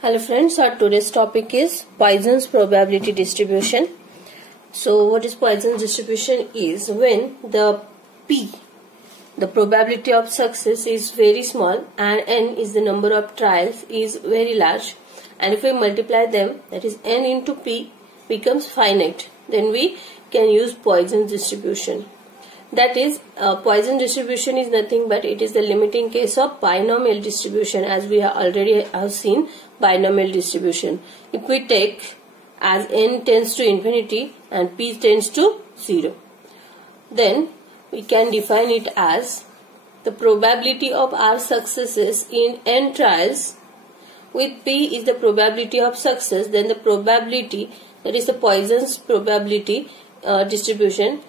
Hello friends, our today's topic is Poisson's probability distribution. So what is Poisson's distribution is when the P, the probability of success is very small and N is the number of trials is very large, and if we multiply them, that is N into P becomes finite, then we can use Poisson's distribution. That is, Poisson distribution is nothing but it is the limiting case of binomial distribution, as we have already seen binomial distribution. If we take as n tends to infinity and p tends to 0, then we can define it as the probability of our successes in n trials with p is the probability of success, then the probability, that is the Poisson's probability distribution.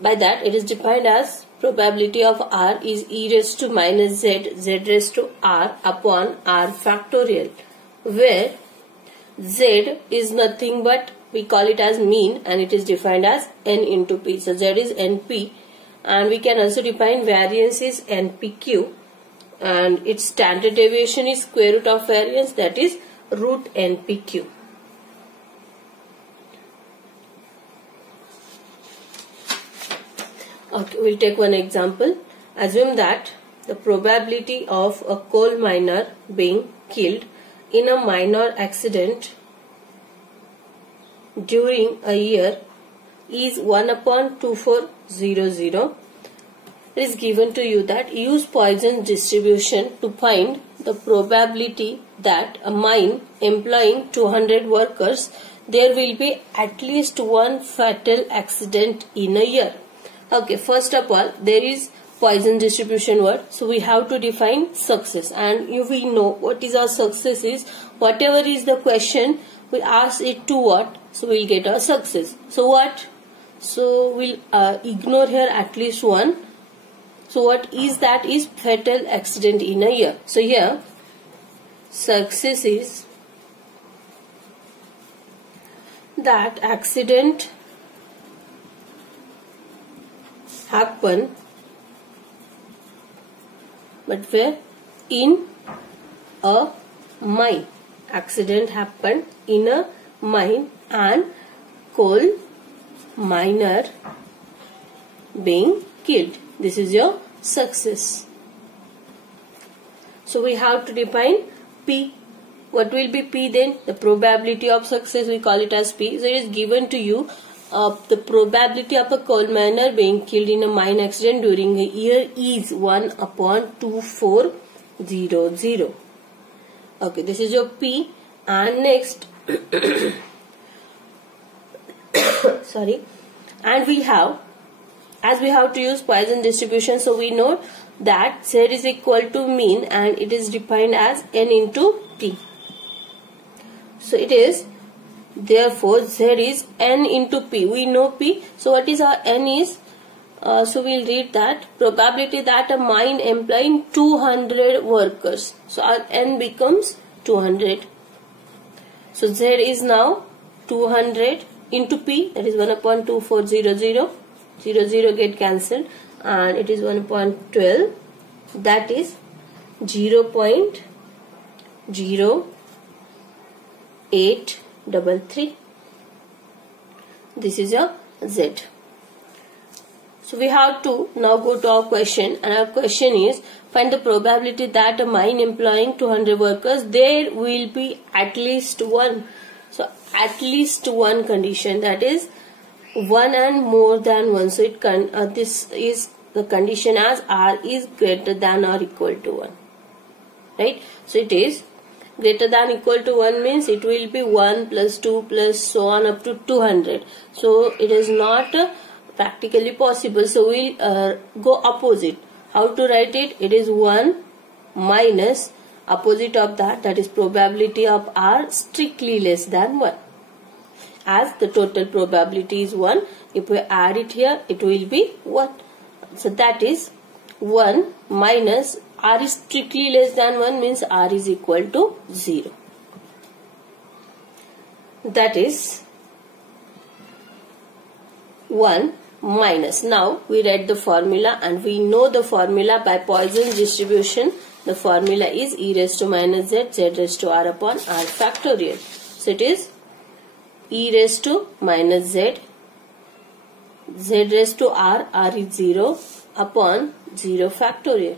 By that, it is defined as probability of r is e raised to minus z, z raised to r upon r factorial, where z is nothing but we call it as mean and it is defined as n into p. So z is np, and we can also define variance is npq, and its standard deviation is square root of variance, that is root npq. Okay, we'll take one example. Assume that the probability of a coal miner being killed in a minor accident during a year is 1 upon 2400. It is given to you that use Poisson's distribution to find the probability that a mine employing 200 workers, there will be at least one fatal accident in a year. Okay, first of all, there is Poisson distribution word. So we have to define success, and we know what is our success is. Whatever is the question, we ask it to what, so we'll get our success. So what? So we'll ignore here at least one. So what is that is fatal accident in a year. So here success is that accident happen, but where? In a mine. Accident happened in a mine and coal miner being killed. This is your success. So we have to define P. What will be P then? The probability of success, we call it as P. So it is given to you the probability of a coal miner being killed in a mine accident during a year is 1 upon 2400. Okay, this is your P. And next sorry, and we have, as we have to use Poisson distribution, so we know that z is equal to mean and it is defined as n into p. So it is, therefore z is n into p. We know p. So what is our n is? So we'll read that probability that a mine employing 200 workers. So our n becomes 200. So z is now 200 into p, that is 1 upon 2400. 0 get cancelled and it is 1 upon 12. That is 0.0833. This is your z. So we have to now go to our question, and our question is find the probability that a mine employing 200 workers, there will be at least one. So at least one condition, that is one and more than one. So it can this is the condition as r is greater than or equal to 1, right? So it is greater than equal to 1 means it will be 1 plus 2 plus so on up to 200. So it is not practically possible. So we'll go opposite. How to write it? It is 1 minus opposite of that, that is probability of r strictly less than 1. As the total probability is 1, if we add it here, it will be 1. So that is 1 minus r is strictly less than 1 means r is equal to 0. That is 1 minus. Now we read the formula and we know the formula by Poisson's distribution, the formula is e raised to minus z, z raised to r upon r factorial. So it is e raised to minus z, z raised to r is 0 upon 0 factorial.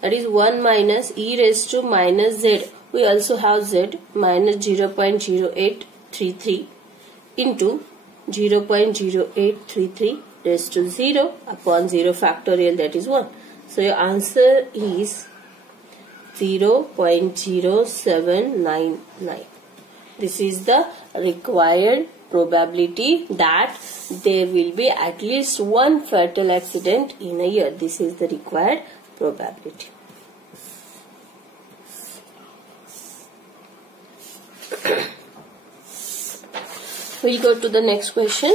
That is 1 minus e raised to minus z. We also have z minus 0.0833 into 0.0833 raised to 0 upon 0 factorial, that is 1. So your answer is 0.0799. This is the required probability that there will be at least one fatal accident in a year. This is the required probability. We'll go to the next question.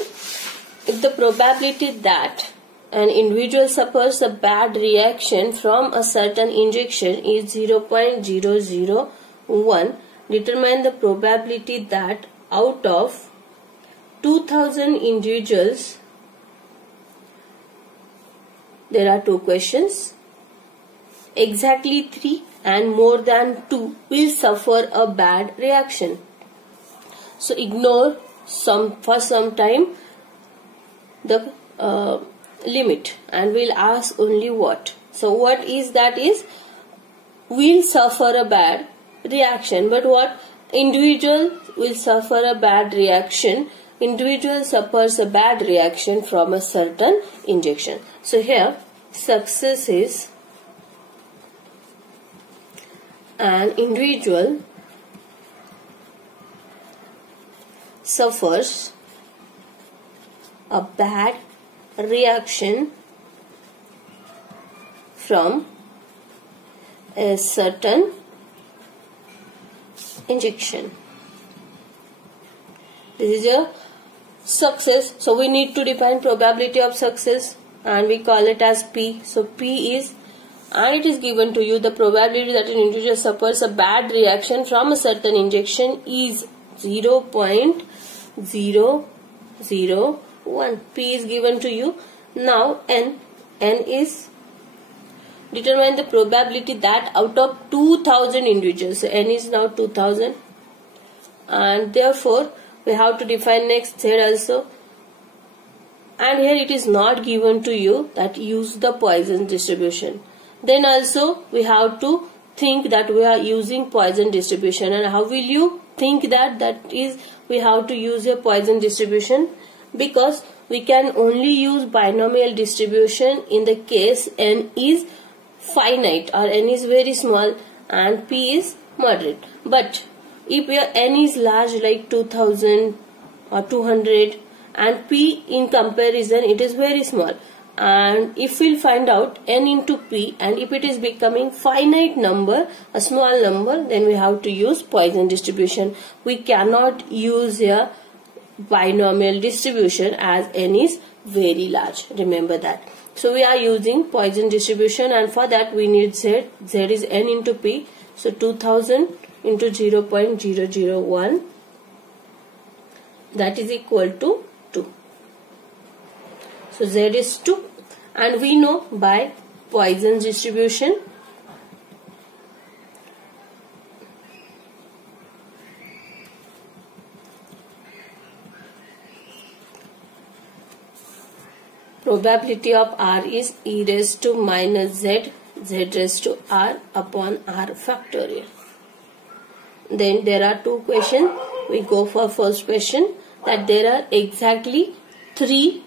If the probability that an individual suffers a bad reaction from a certain injection is 0.001, determine the probability that out of 2000 individuals, there are two questions, exactly 3 and more than 2 will suffer a bad reaction. So ignore for some time the limit and we'll ask only what. So what is that is will suffer a bad reaction, but what individual will suffer a bad reaction? Individual suffers a bad reaction from a certain injection. So here success is an individual suffers a bad reaction from a certain injection. This is a success. So we need to define probability of success and we call it as P. So P is, and it is given to you, the probability that an individual suffers a bad reaction from a certain injection is 0.001. P is given to you. Now N is, determine the probability that out of 2000 individuals. So N is now 2000 and therefore we have to define next Z also. And here it is not given to you, that use the Poisson distribution. Then also we have to think that we are using Poisson distribution. And how will you think that? That is, we have to use a Poisson distribution because we can only use binomial distribution in the case N is finite or N is very small and P is moderate. But if your N is large like 2000 or 200 and P in comparison it is very small, and if we'll find out N into P and if it is becoming finite number, a small number, then we have to use Poisson distribution. We cannot use a binomial distribution as N is very large. Remember that. So we are using Poisson distribution and for that we need Z. Z is N into P. So 2000 into 0.001, that is equal to 2. So Z is 2 and we know by Poisson distribution probability of R is e raised to minus z, z raised to r upon r factorial. Then there are two questions. We go for first question, that there are exactly 3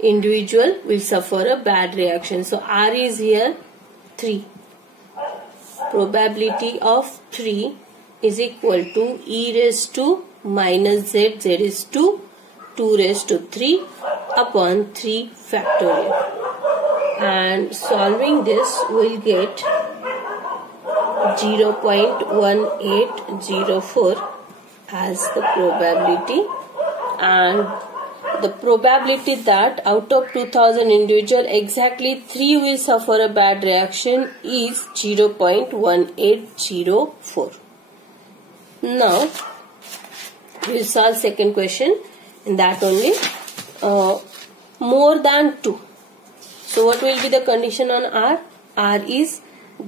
individual will suffer a bad reaction. So R is here 3. Probability of 3 is equal to e raised to minus z, z is 2, 2 raised to 3 upon 3 factorial. And solving this will get 0.1804 as the probability, and the probability that out of 2000 individual exactly 3 will suffer a bad reaction is 0.1804. Now we will solve second question. In that only more than 2. So what will be the condition on R? r is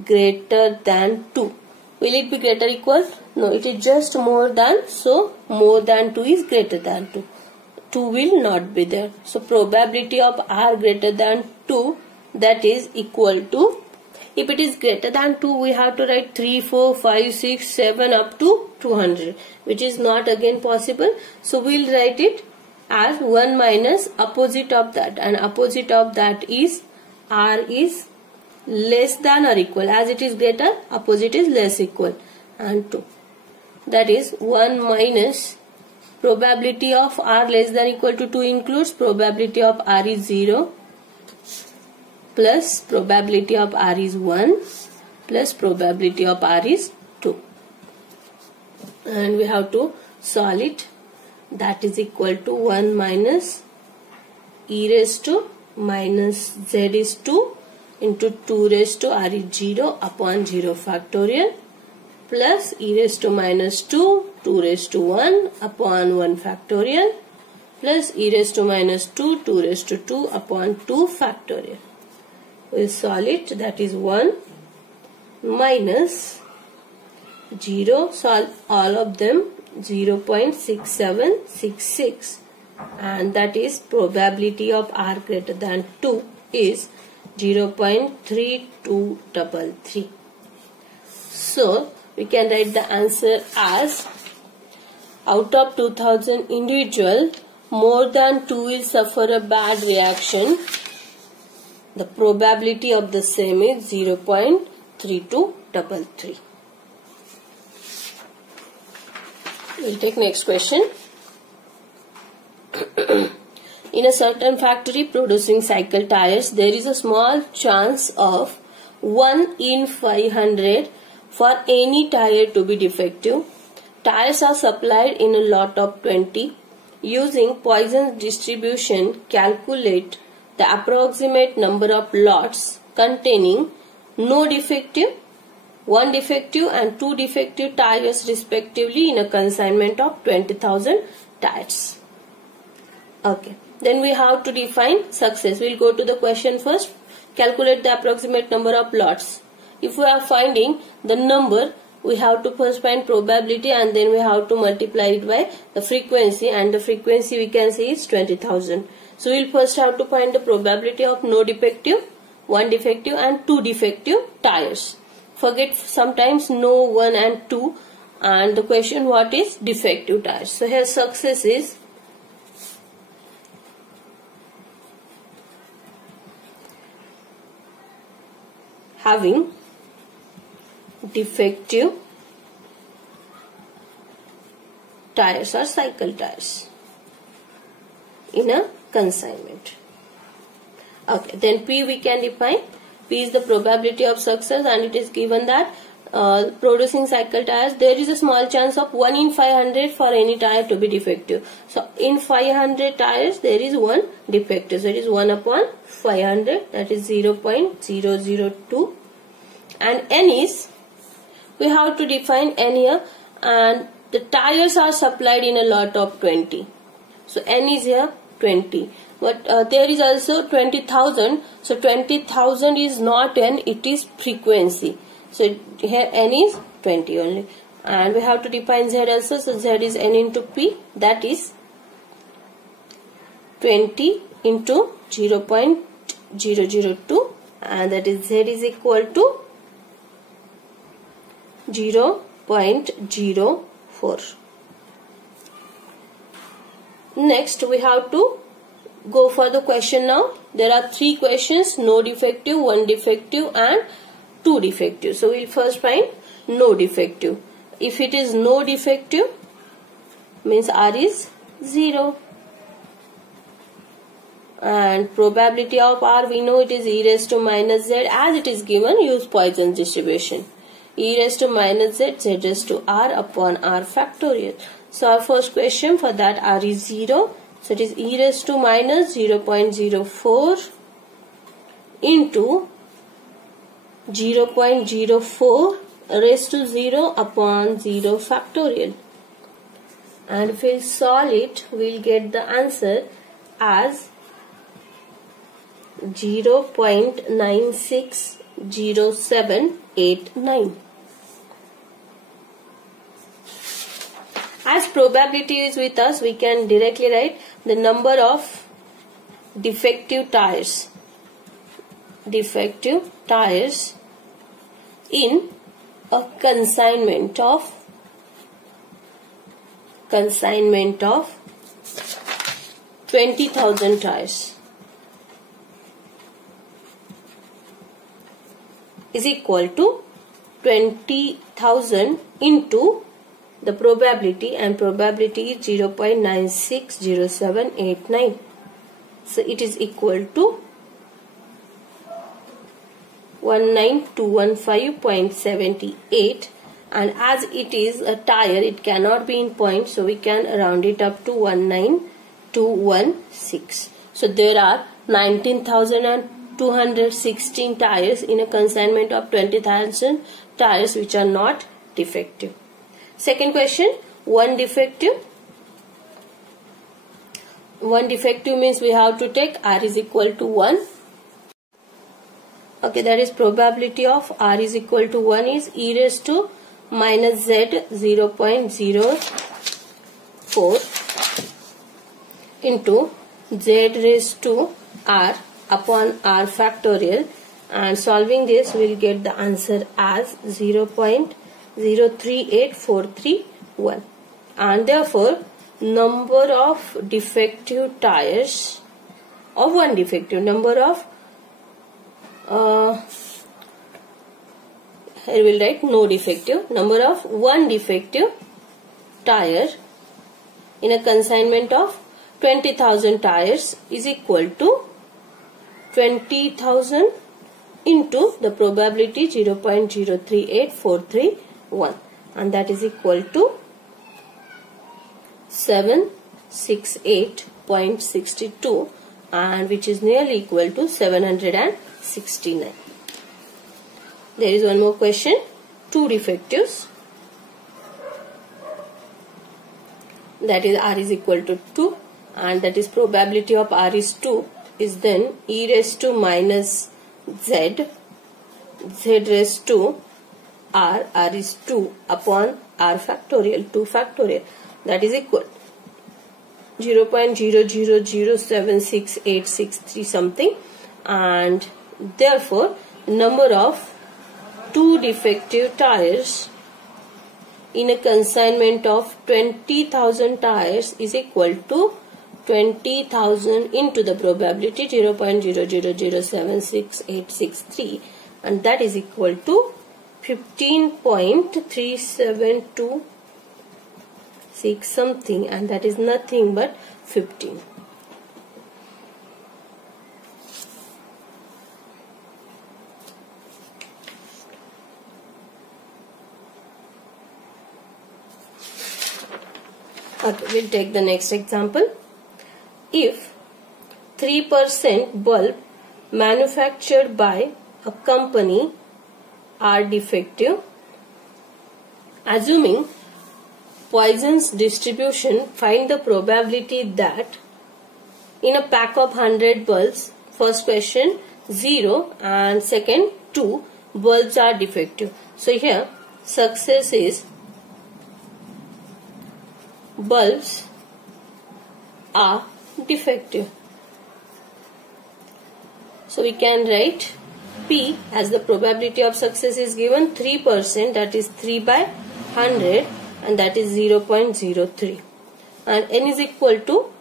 greater than 2. Will it be greater or equal? No, it is just more than, so more than 2 is greater than 2. 2 will not be there. So probability of r greater than 2, that is equal to, if it is greater than 2, we have to write 3, 4, 5, 6, 7 up to 200, which is not again possible. So we will write it as 1 minus opposite of that, and opposite of that is r is less than or equal. As it is greater, opposite is less equal, and 2. That is 1 minus probability of r less than equal to 2 includes probability of r is 0 plus probability of r is 1 plus probability of r is 2. And we have to solve it. That is equal to 1 minus e raised to minus z is 2 into 2 raised to r is 0 upon 0 factorial plus e raised to minus 2, 2 raised to 1 upon 1 factorial plus e raised to minus 2, 2 raised to 2 upon 2 factorial. We will solve it. That is 1 minus 0, solve all of them, 0.6766, and that is probability of r greater than 2 is 0.3233. So we can write the answer as, out of 2000 individual, more than 2 will suffer a bad reaction. The probability of the same is 0.3233. We'll take next question. In a certain factory producing cycle tires, there is a small chance of 1 in 500 for any tire to be defective. Tires are supplied in a lot of 20. Using Poisson's distribution, calculate the approximate number of lots containing no defective, 1 defective and 2 defective tires respectively in a consignment of 20,000 tires. Okay. Then we have to define success. We will go to the question first. Calculate the approximate number of lots. If we are finding the number, we have to first find probability and then we have to multiply it by the frequency, and the frequency we can say is 20,000. So we will first have to find the probability of no defective, 1 defective and 2 defective tires. Forget sometimes no 1 and 2, and the question what is defective tires. So here success is having defective tires or cycle tires in a consignment. Okay, then P we can define. P is the probability of success, and it is given that producing cycle tires, there is a small chance of 1 in 500 for any tire to be defective. So in 500 tires there is 1 defective. So it is 1 upon 500, that is 0.002. And N is, we have to define N here, and the tires are supplied in a lot of 20. So N is here 20. But there is also 20,000. So 20,000 is not N, it is frequency. So here N is 20 only. And we have to define Z also. So Z is N into P. That is 20 into 0.002. And that is Z is equal to 0.04. Next we have to go for the question now. There are 3 questions: no defective, 1 defective and 2 defective. So we will first find no defective. If it is no defective, means R is 0. And probability of R, we know it is e raised to minus z, as it is given. Use Poisson's distribution. E raised to minus z, z raised to r upon r factorial. So our first question, for that R is 0. So it is e raised to minus 0.04 into 0.04 raised to 0 upon 0 factorial. And if we solve it, we will get the answer as 0.96 0.0789. As probability is with us, we can directly write the number of defective tires. Defective tires in a consignment of 20,000 tires is equal to 20,000 into the probability, and probability is 0.960789. So it is equal to 19215.78, and as it is a tire, it cannot be in points, so we can round it up to 19216. So there are 19,216 tires in a consignment of 20,000 tires which are not defective. Second question, one defective. One defective means we have to take R is equal to 1. Okay, that is probability of R is equal to 1 is e raised to minus z 0.04 into z raised to R upon R factorial, and solving this we will get the answer as 0.038431, and therefore number of defective tires of one defective, number of here we will write no defective, number of one defective tire in a consignment of 20,000 tires is equal to 20,000 into the probability 0.038431, and that is equal to 768.62, and which is nearly equal to 769. There is one more question, two defectives, that is R is equal to 2, and that is probability of R is 2 is then e raised to minus z raised to R is 2 upon R factorial, 2 factorial, that is equal 0.000768663 something, and therefore number of two defective tires in a consignment of 20,000 tires is equal to 20,000 into the probability 0.000768663, and that is equal to 15.3726 something, and that is nothing but 15. Okay, we'll take the next example. If 3% bulb manufactured by a company are defective, assuming Poisson's distribution, find the probability that in a pack of 100 bulbs, first question 0 and second 2 bulbs are defective. So here success is bulbs are defective. So we can write P as the probability of success is given 3%, that is 3 by 100, and that is 0.03, and N is equal to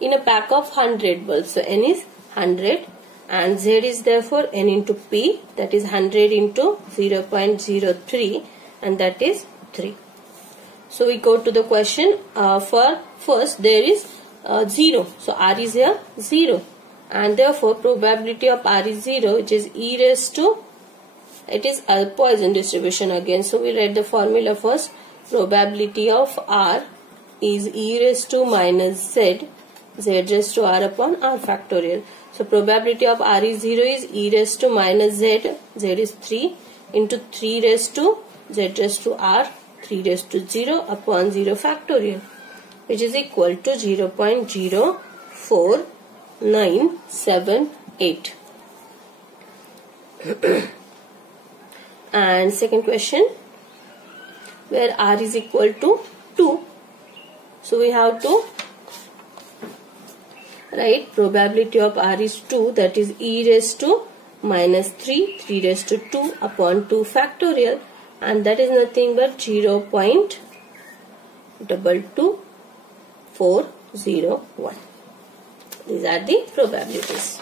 in a pack of 100 bulbs, so N is 100, and Z is therefore N into P, that is 100 into 0.03, and that is 3. So we go to the question. For first there is 0, so R is here 0, and therefore probability of R is 0, which is e raised to, it is a Poisson distribution again, so we write the formula first. Probability of R is e raised to minus z raised to R upon R factorial. So probability of R is 0 is e raised to minus z is 3 into 3 raised to z raised to R, 3 raised to 0 upon 0 factorial, which is equal to 0.04978. And second question, where r is equal to 2. So we have to write probability of r is 2, that is e raised to minus 3 raised to 2 upon 2 factorial, and that is nothing but 0.22401. These are the probabilities.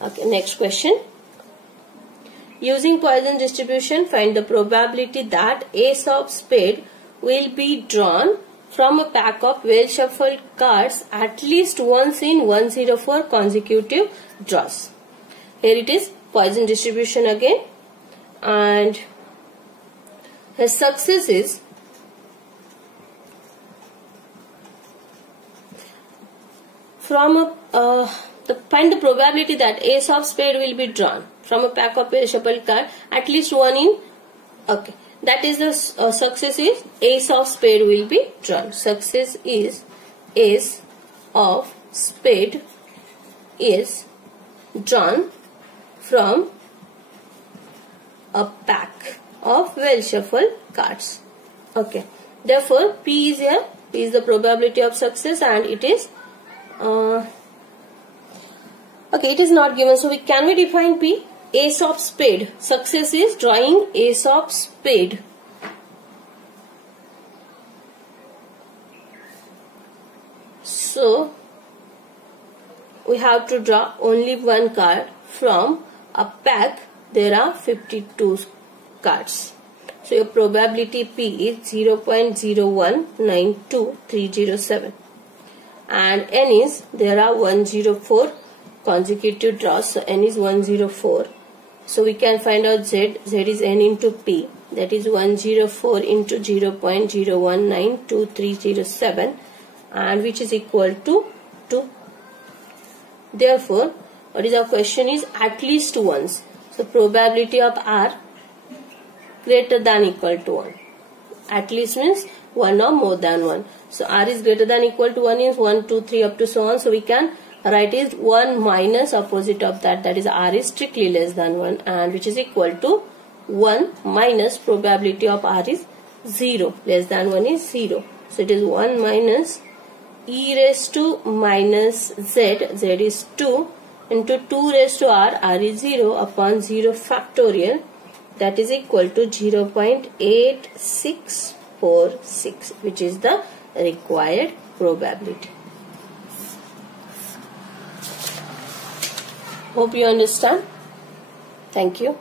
Okay, next question. Using Poisson distribution, find the probability that ace of spade will be drawn from a pack of well shuffled cards at least once in 104 consecutive draws. Here it is, Poisson distribution again, and his success is from find the probability that ace of spade will be drawn from a pack of well shuffled card at least one in, okay, that is the success is ace of spade will be drawn. Success is ace of spade is drawn from a pack of well shuffled cards. Okay, therefore P is here. P is the probability of success, and it is okay, it is not given, so can we define P? Ace of spade. Success is drawing ace of spade. So we have to draw only one card from a pack. There are 52 cards. So your probability P is 0.0192307. And N is, there are 104 consecutive draws, so N is 104. So we can find out Z. Z is N into P, that is 104 into 0.0192307, and which is equal to 2. Therefore, what is our question is at least once. So probability of R greater than equal to 1. At least means 1 or more than 1. So R is greater than equal to 1 is 1, 2, 3 up to so on. So we can write is 1 minus opposite of that, that is R is strictly less than 1, and which is equal to 1 minus probability of R is 0. Less than 1 is 0. So it is 1 minus e raised to minus z, z is 2, into 2 raised to r, r is 0 upon 0 factorial, that is equal to 0.8646, which is the required probability. Hope you understand. Thank you.